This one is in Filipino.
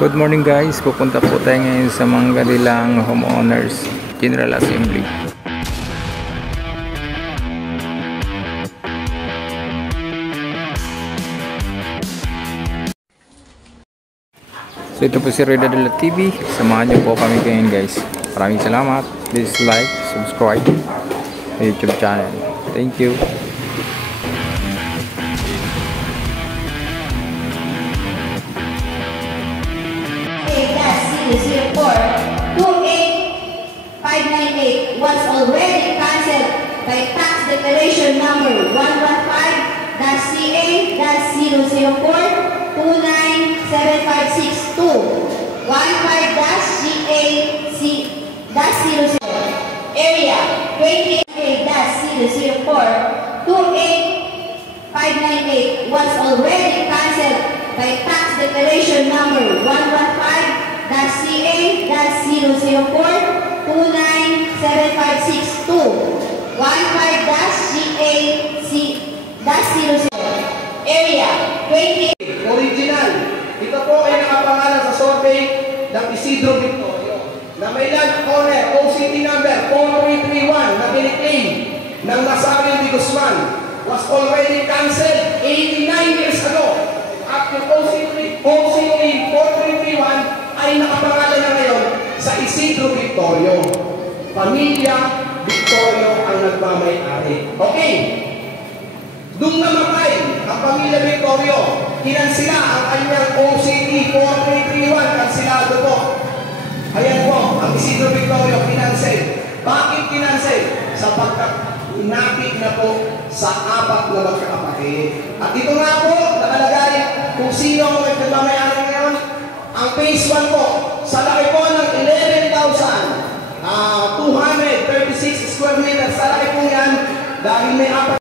Good morning guys, pupunta po tayo ngayon sa Mangalilang Homeowners General Assembly. So ito po si Reda de la TV, samahan niyo po kami ngayon guys. Maraming salamat, please like, subscribe sa YouTube channel. Thank you. Report 28598 was already cancelled by tax declaration number 115-004-297562 15-GA-00 area 28-004 28598 was already cancelled by tax declaration number 115-CA-004-297562 15-GA-00 area 28. Original. Ito po ay nakapangalan sa survey ng Isidro Victorio na may land owner OCT number 4331 na kiniklaim ng nasabing Di Guzman was already cancelled 89 years ago at yung OCT 4331 ay nakapangalan na ngayon sa Isidro Victorio. Pamilya Victorio ang nagmamay-ari. Okay. Nung namatay ang pamilya Victorio, kinansila ang kanyang OCT 4331, kansilado po. Ayan po, ang Isidro Victorio, kinansel. Bakit kinansel? Sapagkat inapit na po sa apat na magkakapatid. At ito nga po, nakalagay kung sino ang nagmamay-ari ngayon. Ang phase 1 po, sa laki po ng 11,236 square meters, sa laki po yan, dahil may apat